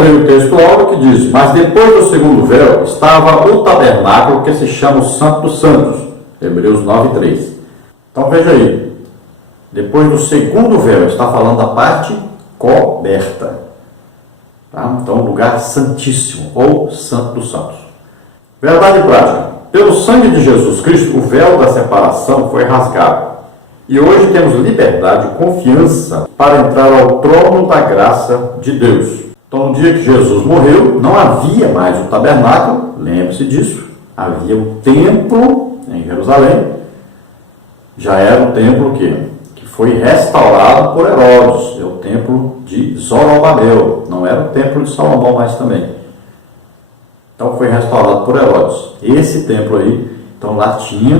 veio o texto áureo que diz: mas depois do segundo véu estava o tabernáculo que se chama o Santo dos Santos, Hebreus 9:3. Então veja aí, depois do segundo véu, está falando da parte coberta, tá? Então o lugar santíssimo, ou Santo dos Santos. Verdade prática: pelo sangue de Jesus Cristo, o véu da separação foi rasgado. E hoje temos liberdade e confiança para entrar ao trono da graça de Deus. Então, no dia que Jesus morreu, não havia mais o tabernáculo, lembre-se disso, havia o templo em Jerusalém, já era o templo que foi restaurado por Herodes, é o templo de Zorobabel, não era o templo de Salomão mais também. Então, foi restaurado por Herodes. Esse templo aí, então lá tinha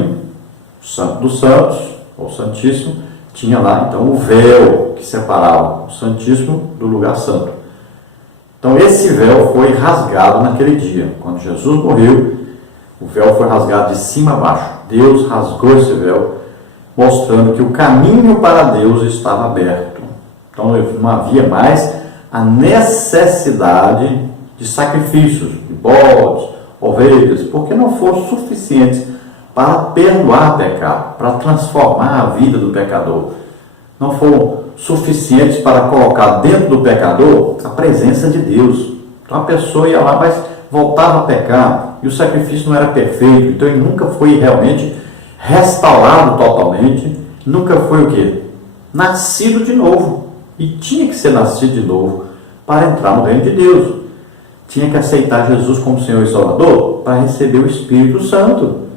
o Santo dos Santos, ou Santíssimo, tinha lá então o véu que separava o Santíssimo do lugar santo. Então esse véu foi rasgado naquele dia. Quando Jesus morreu, o véu foi rasgado de cima a baixo. Deus rasgou esse véu, mostrando que o caminho para Deus estava aberto. Então não havia mais a necessidade de sacrifícios, de bodes, ovelhas, porque não foram suficientes para perdoar pecado, para transformar a vida do pecador. Não foram suficientes para colocar dentro do pecador a presença de Deus. Então a pessoa ia lá, mas voltava a pecar, e o sacrifício não era perfeito, então ele nunca foi realmente restaurado totalmente, nunca foi o quê? Nascido de novo. E tinha que ser nascido de novo para entrar no reino de Deus. Tinha que aceitar Jesus como Senhor e Salvador para receber o Espírito Santo.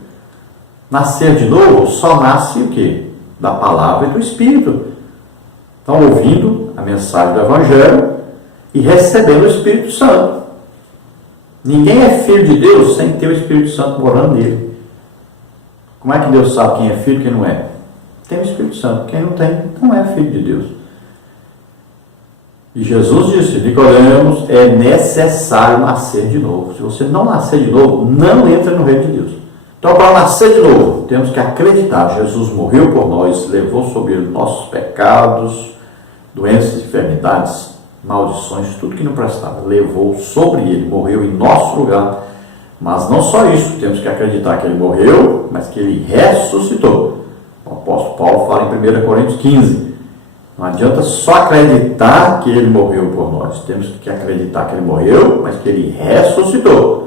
Nascer de novo só nasce o quê? Da palavra e do Espírito. Então, ouvindo a mensagem do Evangelho e recebendo o Espírito Santo. Ninguém é filho de Deus sem ter o Espírito Santo morando nele. Como é que Deus sabe quem é filho e quem não é? Tem o Espírito Santo. Quem não tem, não é filho de Deus. E Jesus disse: Nicodemos, é necessário nascer de novo. Se você não nascer de novo, não entra no reino de Deus. Então, para nascer de novo, temos que acreditar. Jesus morreu por nós, levou sobre ele nossos pecados, doenças, enfermidades, maldições, tudo que não prestava. Levou sobre ele, morreu em nosso lugar. Mas não só isso, temos que acreditar que ele morreu, mas que ele ressuscitou. O apóstolo Paulo fala em 1 Coríntios 15. Não adianta só acreditar que ele morreu por nós. Temos que acreditar que ele morreu, mas que ele ressuscitou.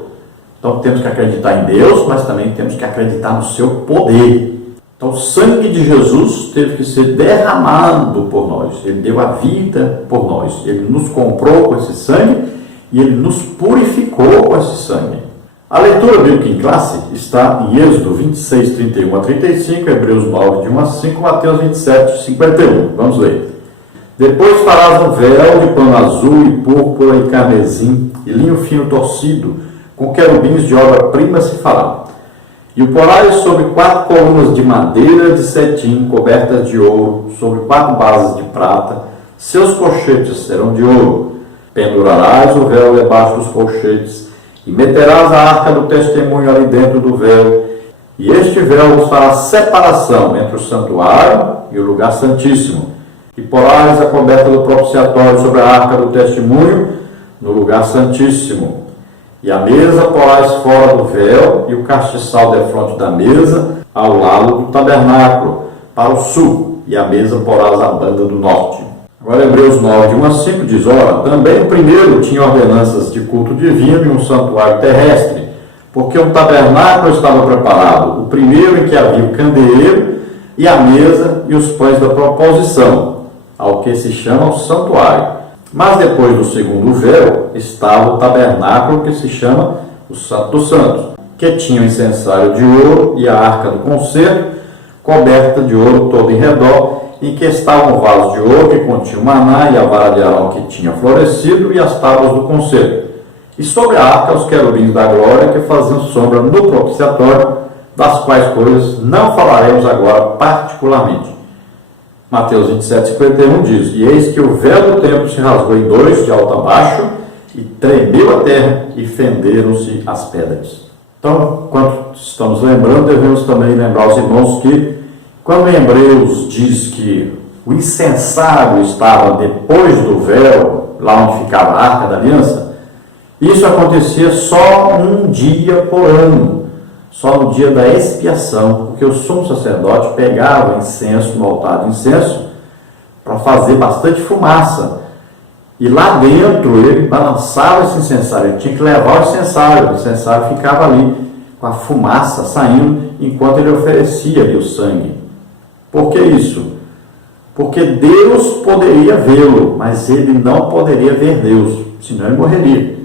Então temos que acreditar em Deus, mas também temos que acreditar no seu poder. Então o sangue de Jesus teve que ser derramado por nós. Ele deu a vida por nós. Ele nos comprou com esse sangue e ele nos purificou com esse sangue. A leitura bíblica em classe está em Êxodo 26, 31 a 35, Hebreus 9, de 1 a 5, Mateus 27, 51. Vamos ler. Depois farás um véu de pano azul e púrpura e carmesim e linho fino torcido, com querubins de obra-prima se fará. E o porás sobre 4 colunas de madeira de cetim, cobertas de ouro, sobre 4 bases de prata. Seus colchetes serão de ouro. Pendurarás o véu debaixo dos colchetes, e meterás a arca do testemunho ali dentro do véu. E este véu fará separação entre o santuário e o lugar santíssimo. E porás a coberta do propiciatório sobre a arca do testemunho no lugar santíssimo. E a mesa porás fora do véu, e o castiçal defronte da mesa, ao lado do tabernáculo, para o sul, e a mesa porás à banda do norte. Agora Hebreus 9, de 1 a 5 diz: ora, também o primeiro tinha ordenanças de culto divino e um santuário terrestre, porque um tabernáculo estava preparado, o primeiro em que havia o candeeiro, e a mesa e os pães da proposição, ao que se chama o santuário. Mas depois do segundo véu estava o tabernáculo que se chama o Santo dos Santos, que tinha o incensário de ouro e a arca do concerto, coberta de ouro todo em redor, em que estavam vasos de ouro que continham maná e a vara de Arão que tinha florescido e as tábuas do concerto. E sobre a arca os querubins da glória que faziam sombra no propiciatório, das quais coisas não falaremos agora particularmente. Mateus 27, 51 diz: e eis que o véu do templo se rasgou em dois, de alto a baixo, e tremeu a terra, e fenderam-se as pedras. Então, enquanto estamos lembrando, devemos também lembrar os irmãos que, quando em Hebreus diz que o incensário estava depois do véu, lá onde ficava a arca da aliança, Isso acontecia só um dia por ano, só no dia da expiação, porque o sumo sacerdote pegava incenso no altar de incenso para fazer bastante fumaça. E lá dentro ele balançava esse incensário, ele tinha que levar o incensário ficava ali com a fumaça saindo enquanto ele oferecia ali o sangue. Por que isso? Porque Deus poderia vê-lo, mas ele não poderia ver Deus, senão ele morreria.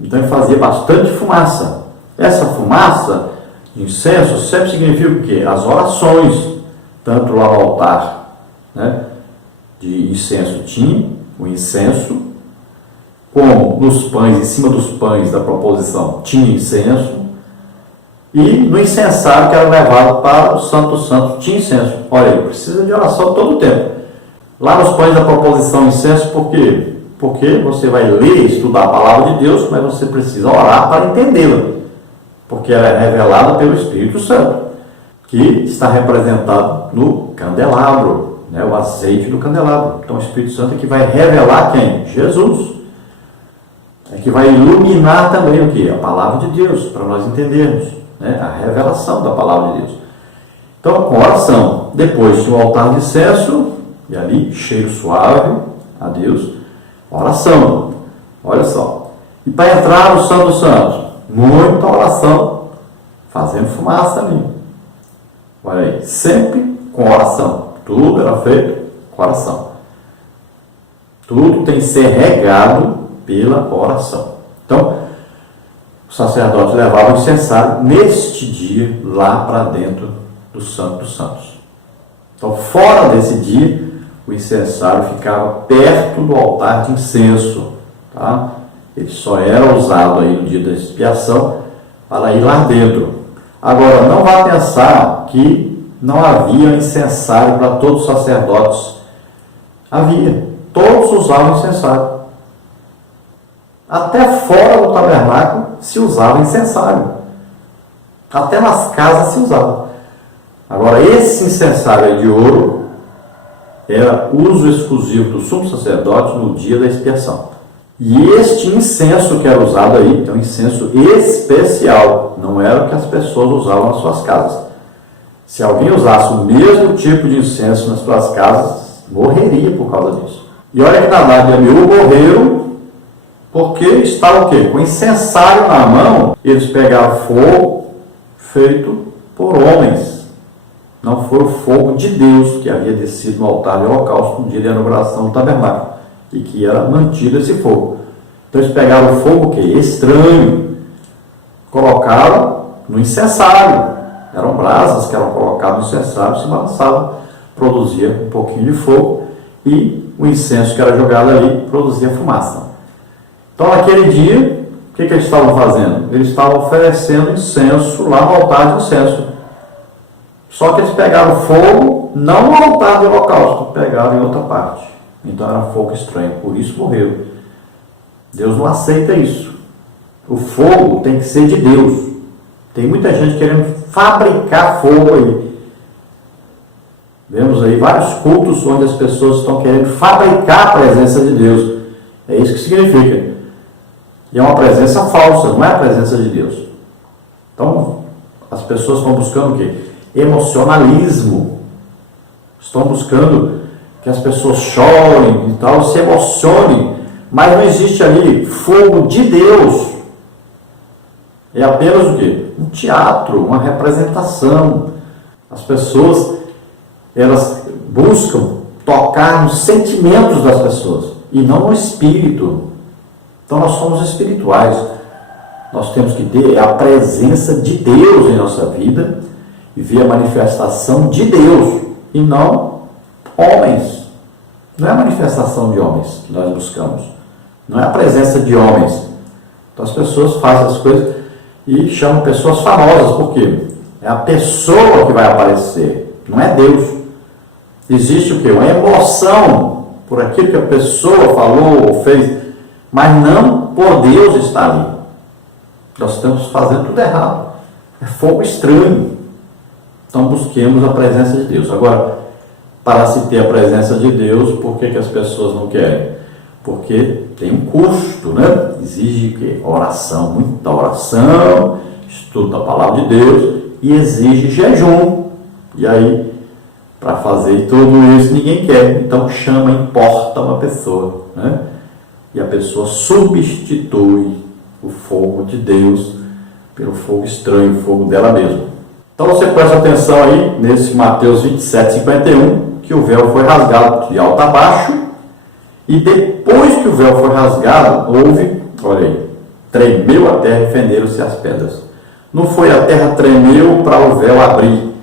Então ele fazia bastante fumaça. Essa fumaça de incenso sempre significa o quê? As orações, tanto lá no altar, né, de incenso tinha o incenso, como nos pães, em cima dos pães da proposição, tinha incenso, e no incensário que era levado para o Santo dos Santos, tinha incenso. Olha, ele precisa de oração todo o tempo. Lá nos pães da proposição, incenso, por quê? Porque você vai ler e estudar a palavra de Deus, mas você precisa orar para entendê-la, porque ela é revelada pelo Espírito Santo, que está representado no candelabro, né, o azeite do candelabro. Então o Espírito Santo é que vai revelar quem? Jesus. É que vai iluminar também o que? A palavra de Deus, para nós entendermos, né, a revelação da palavra de Deus. Então, com oração, depois de um altar de incenso, e ali, cheiro suave a Deus, oração, olha só. E para entrar no Santo dos Santos, muita oração, fazendo fumaça ali. Olha aí, sempre com oração. Tudo era feito com oração. Tudo tem que ser regado pela oração. Então, o sacerdote levava o incensário neste dia lá para dentro do Santo dos Santos. Então, fora desse dia, o incensário ficava perto do altar de incenso, tá? Ele só era usado aí no dia da expiação para ir lá dentro. Agora, não vá pensar que não havia incensário para todos os sacerdotes. Havia. Todos usavam incensário. Até fora do tabernáculo se usava incensário. Até nas casas se usava. Agora, esse incensário aí de ouro era uso exclusivo do sumo sacerdote no dia da expiação. E este incenso que era usado aí, é um incenso especial, não era o que as pessoas usavam nas suas casas. Se alguém usasse o mesmo tipo de incenso nas suas casas, morreria por causa disso. E olha que Nadab e Abiú morreram porque estavam o quê? Com incensário na mão, eles pegaram fogo feito por homens. Não foi o fogo de Deus que havia descido no altar de holocausto no dia da inauguração do tabernáculo, e que era mantido esse fogo. Então eles pegaram o fogo que estranho, colocaram no incensário. Eram brasas que eram colocadas no incensário, se balançavam, produzia um pouquinho de fogo, e o incenso que era jogado ali produzia fumaça. Então naquele dia, o que eles estavam fazendo? Eles estavam oferecendo incenso lá no altar de incenso. Só que eles pegaram fogo, não no altar de holocausto, pegaram em outra parte. Então era fogo estranho, por isso morreu. Deus não aceita isso. O fogo tem que ser de Deus. Tem muita gente querendo fabricar fogo aí. Vemos aí vários cultos onde as pessoas estão querendo fabricar a presença de Deus. É isso que significa. E é uma presença falsa, não é a presença de Deus. Então, as pessoas estão buscando o quê? Emocionalismo. Estão buscando que as pessoas chorem e tal, se emocionem, mas não existe ali fogo de Deus. É apenas o quê? Um teatro, uma representação. As pessoas, elas buscam tocar nos sentimentos das pessoas e não no espírito. Então nós somos espirituais. Nós temos que ter a presença de Deus em nossa vida e ver a manifestação de Deus e não homens. Não é a manifestação de homens que nós buscamos. Não é a presença de homens. Então as pessoas fazem as coisas e chamam pessoas famosas. Por quê? É a pessoa que vai aparecer, não é Deus. Existe o quê? Uma emoção por aquilo que a pessoa falou ou fez, mas não por Deus estar ali. Nós estamos fazendo tudo errado. É fogo estranho. Então busquemos a presença de Deus. Agora, para se ter a presença de Deus, por que as pessoas não querem? Porque tem um custo, né? exige que oração, muita oração, estudo da palavra de Deus, e exige jejum. E aí, para fazer tudo isso, ninguém quer. Então chama, importa uma pessoa, né? E a pessoa substitui o fogo de Deus pelo fogo estranho, o fogo dela mesma. Então você presta atenção aí, nesse Mateus 27, 51, que o véu foi rasgado de alto a baixo, e depois que o véu foi rasgado, houve, olha aí, tremeu a terra e fenderam-se as pedras. Não foi a terra tremeu para o véu abrir.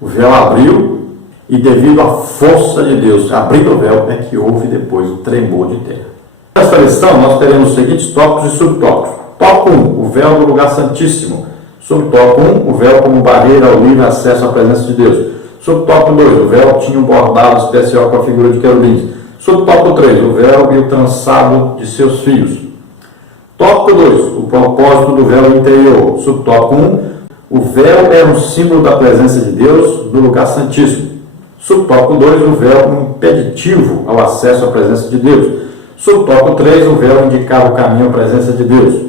O véu abriu e devido à força de Deus abrindo o véu é que houve depois o tremor de terra. Nesta lição nós teremos os seguintes tópicos e subtópicos. Tópico 1, o véu do lugar santíssimo. Subtópico 1, o véu como barreira ao livre acesso à presença de Deus. Subtópico 2, o véu tinha um bordado especial com a figura de querubins. Subtópico 3, o véu e o trançado de seus fios. Tópico 2, o propósito do véu interior. Subtópico 1, o véu era um símbolo da presença de Deus no lugar santíssimo. Subtópico 2, o véu um impeditivo ao acesso à presença de Deus. Subtópico 3, o véu indicava o caminho à presença de Deus.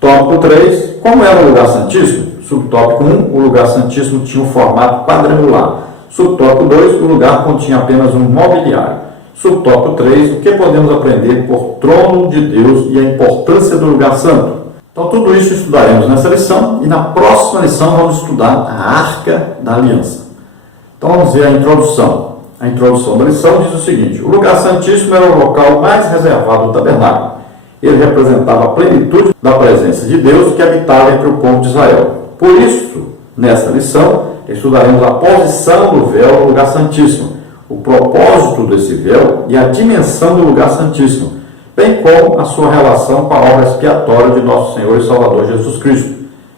Tópico 3, como era o lugar santíssimo? Subtópico 1, o lugar santíssimo tinha um formato quadrangular. Subtópico 2, o lugar continha apenas um mobiliário. Subtópico 3, o que podemos aprender por trono de Deus e a importância do lugar santo. Então tudo isso estudaremos nessa lição e na próxima lição vamos estudar a Arca da Aliança. Então vamos ver a introdução. A introdução da lição diz o seguinte: o lugar santíssimo era o local mais reservado do tabernáculo. Ele representava a plenitude da presença de Deus que habitava entre o povo de Israel. Por isso, nesta lição, estudaremos a posição do véu no lugar santíssimo, o propósito desse véu e a dimensão do lugar santíssimo, bem como a sua relação com a obra expiatória de nosso Senhor e Salvador Jesus Cristo.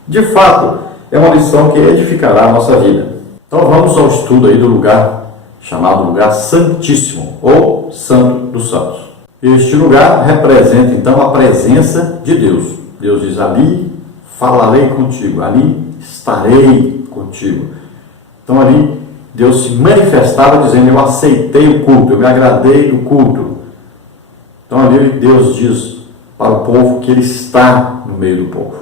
De fato, é uma lição que edificará a nossa vida. Então vamos ao estudo aí do lugar chamado lugar santíssimo, ou Santo dos Santos. Este lugar representa então a presença de Deus. Deus diz: ali falarei contigo, ali estarei contigo. Então ali Deus se manifestava dizendo: eu aceitei o culto, eu me agradei do culto. Então ali Deus diz para o povo que Ele está no meio do povo.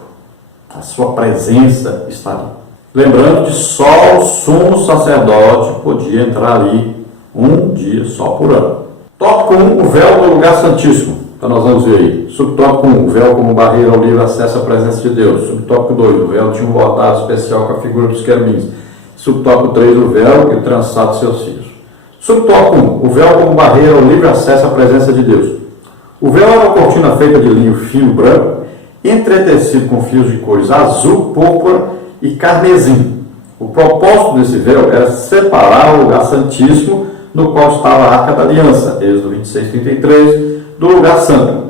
A sua presença está ali. Lembrando que só o sumo sacerdote podia entrar ali um dia só por ano. Tópico 1, o véu do lugar santíssimo. Então nós vamos ver aí. Subtópico 1, o véu como barreira ao livre acesso à presença de Deus. Subtópico 2, o véu tinha um bordado especial com a figura dos querubins. Subtópico 3, o véu e o trançado de seus filhos. Subtópico 1, o véu como barreira ao livre acesso à presença de Deus. O véu era uma cortina feita de linho fino branco, entretecido com fios de cores azul, púrpura e carmesim. O propósito desse véu era separar o lugar santíssimo, no qual estava a Arca da Aliança, Êxodo 26, 33, do lugar santo.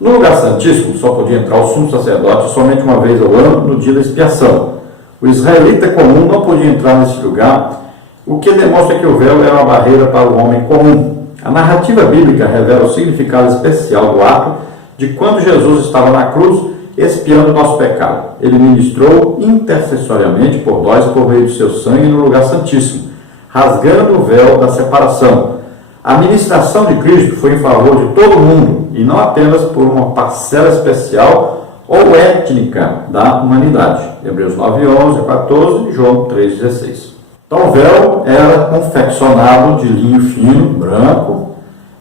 No lugar santíssimo só podia entrar o sumo sacerdote somente uma vez ao ano, no dia da expiação. O israelita comum não podia entrar nesse lugar, o que demonstra que o véu era uma barreira para o homem comum. A narrativa bíblica revela o significado especial do ato de quando Jesus estava na cruz, expiando o nosso pecado. Ele ministrou intercessoriamente por nós por meio de seu sangue no lugar santíssimo, rasgando o véu da separação. A ministração de Cristo foi em favor de todo mundo e não apenas por uma parcela especial ou étnica da humanidade. Hebreus 9, 11, 14 e João 3, 16. Então o véu era confeccionado de linho fino, branco,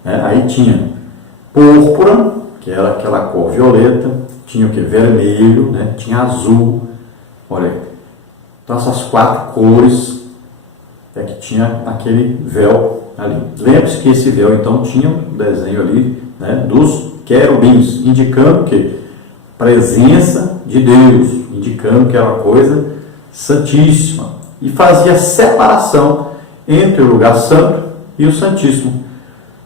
né? Aí tinha púrpura, que era aquela cor violeta, tinha o que? Vermelho, né? Tinha azul. Olha, então essas 4 cores é que tinha aquele véu ali. Lembre-se que esse véu então tinha um desenho ali, né, dos querubins, indicando que presença de Deus, indicando que era uma coisa santíssima, e fazia separação entre o lugar santo e o santíssimo.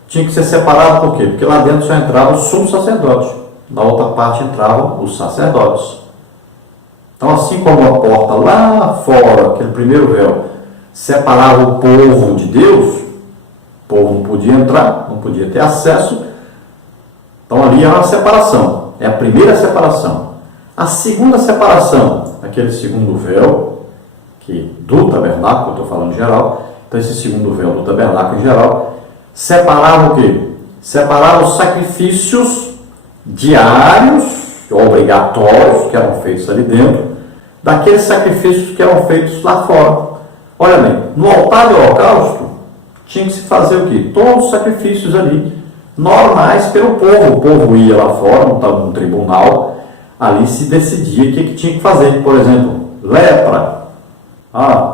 Tinha que ser separado por quê? Porque lá dentro só entrava o sumo sacerdote, na outra parte entravam os sacerdotes. Então, assim como a porta lá fora, aquele primeiro véu, separava o povo de Deus, o povo não podia entrar, não podia ter acesso. Então ali é uma separação, é a primeira separação. A segunda separação, aquele segundo véu, que do tabernáculo, estou falando em geral, então esse segundo véu do tabernáculo em geral, separava o quê? Separava os sacrifícios diários, obrigatórios, que eram feitos ali dentro, daqueles sacrifícios que eram feitos lá fora. Olha bem, no altar do holocausto, tinha que se fazer o quê? Todos os sacrifícios ali, normais pelo povo. O povo ia lá fora, num tribunal, ali se decidia o que tinha que fazer. Por exemplo, lepra.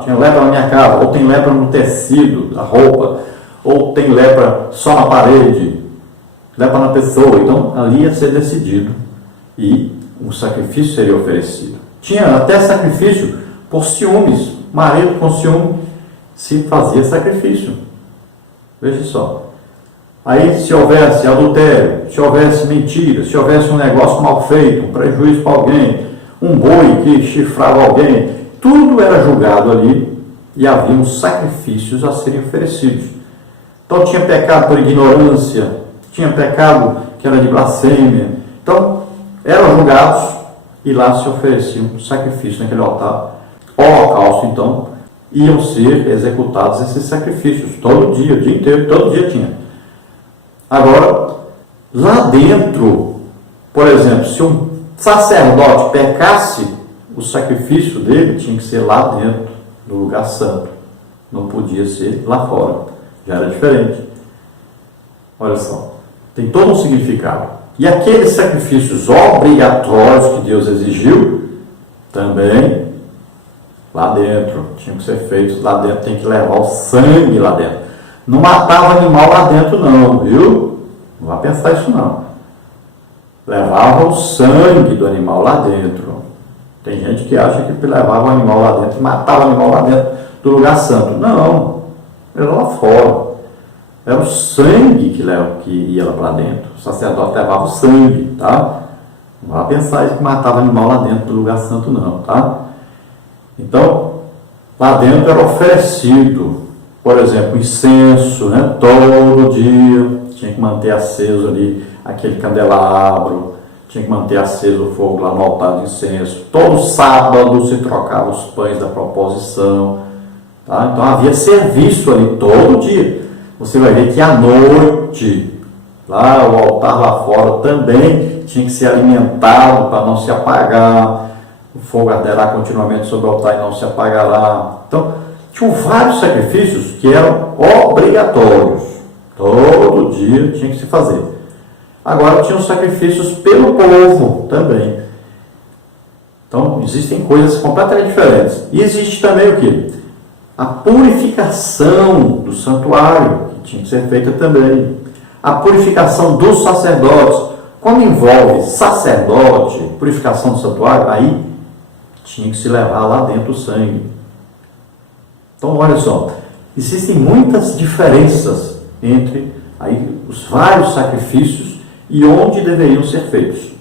Tinha lepra na minha casa, ou tem lepra no tecido da roupa, ou tem lepra só na parede, lepra na pessoa. Então, ali ia ser decidido e um sacrifício seria oferecido. Tinha até sacrifício por ciúmes. Marido com ciúme se fazia sacrifício. Veja só. Aí, se houvesse adultério, se houvesse mentira, se houvesse um negócio mal feito, um prejuízo para alguém, um boi que chifrava alguém, tudo era julgado ali e havia uns sacrifícios a serem oferecidos. Então, tinha pecado por ignorância, tinha pecado que era de blasfêmia. Então, eram julgados e lá se ofereciam sacrifícios naquele altar. Holocausto, então, iam ser executados esses sacrifícios todo dia, o dia inteiro, todo dia tinha. Agora, lá dentro, por exemplo, se um sacerdote pecasse, o sacrifício dele tinha que ser lá dentro, no lugar santo. Não podia ser lá fora. Já era diferente. Olha só, tem todo um significado. E aqueles sacrifícios obrigatórios que Deus exigiu, também lá dentro, tinham que ser feitos lá dentro, tem que levar o sangue lá dentro. Não matava animal lá dentro não, viu? Não vai pensar isso não. Levava o sangue do animal lá dentro. Tem gente que acha que levava o animal lá dentro e matava o animal lá dentro do lugar santo. Não, era lá fora. Era o sangue que ia lá para dentro. O sacerdote levava o sangue, tá? Não vai pensar isso que matava o animal lá dentro do lugar santo não, tá? Então, lá dentro era oferecido, por exemplo, incenso, né? Todo dia tinha que manter aceso ali aquele candelabro, tinha que manter aceso o fogo lá no altar de incenso. Todo sábado se trocava os pães da proposição, tá? Então havia serviço ali todo dia. Você vai ver que à noite, lá o altar lá fora também tinha que ser alimentado para não se apagar. O fogo arderá continuamente sobre o altar e não se apagará. Então, tinham vários sacrifícios que eram obrigatórios. Todo dia tinha que se fazer. Agora, tinham sacrifícios pelo povo também. Então, existem coisas completamente diferentes. E existe também o quê? A purificação do santuário, que tinha que ser feita também. A purificação dos sacerdotes. Quando envolve sacerdote, purificação do santuário, aí tinha que se levar lá dentro o sangue. Então, olha só, existem muitas diferenças entre aí os vários sacrifícios e onde deveriam ser feitos.